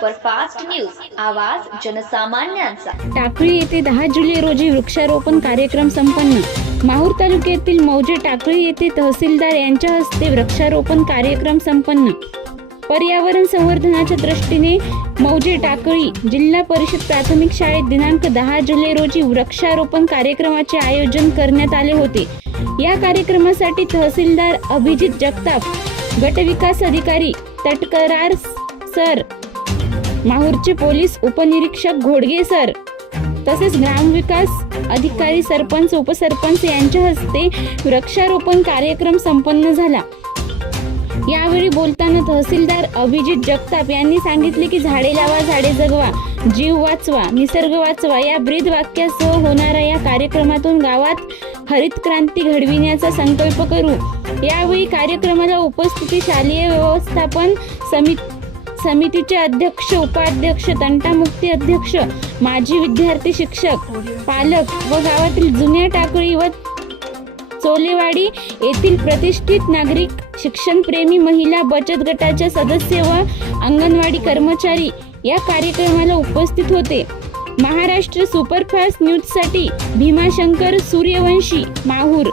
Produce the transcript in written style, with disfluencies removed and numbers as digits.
Superfast news, आवाज जनसामान्यांचा। टाकळी येथे 10 जुलै रोजी वृक्षारोपण कार्यक्रम संपन्न। माहूर तालुक्यातील मौजे टाकळी येथे तहसीलदार यांच्या हस्ते वृक्षारोपण कार्यक्रम संपन्न। पर्यावरण संवर्धनाच्या दृष्टीने मौजे टाकळी जिल्हा परिषद प्राथमिक शाळेत दिनांक 10 जुलै रोजी वृक्षारोपण कार्यक्रमाचे आयोजन करण्यात आले होते। या कार्यक्रमासाठी तहसीलदार अभिजित जगताप, गटविकास अधिकारी तटकरार सर, माहूरचे पोलीस उपनिरीक्षक घोडगे सर तसेच ग्रामविकास अधिकारी, सरपंच, उपसरपंच यांच्या हस्ते वृक्षारोपण कार्यक्रम संपन्न झाला। यावेळी बोलताना तहसीलदार अभिजित जगताप यांनी सांगितले की झाडे लावा, झाडे जगवा, जीव वाचवा, निसर्ग वाचवा या ब्रीद वाक्यासह होणाऱ्या या कार्यक्रमातून गावात हरित क्रांती घडविण्याचा संकल्प करू। यावेळी कार्यक्रमाला उपस्थित शालेय व्यवस्थापन समितीचे अध्यक्ष, उपाध्यक्ष, तंटामुक्ती अध्यक्ष, माजी विद्यार्थी, शिक्षक, पालक व गावातील जुन्या टाकळी व चोलेवाडी येथील प्रतिष्ठित नागरिक, शिक्षणप्रेमी, महिला बचत गटाच्या सदस्य व अंगणवाडी कर्मचारी या कार्यक्रमाला उपस्थित होते। महाराष्ट्र सुपरफास्ट न्यूजसाठी भीमाशंकर सूर्यवंशी, माहूर।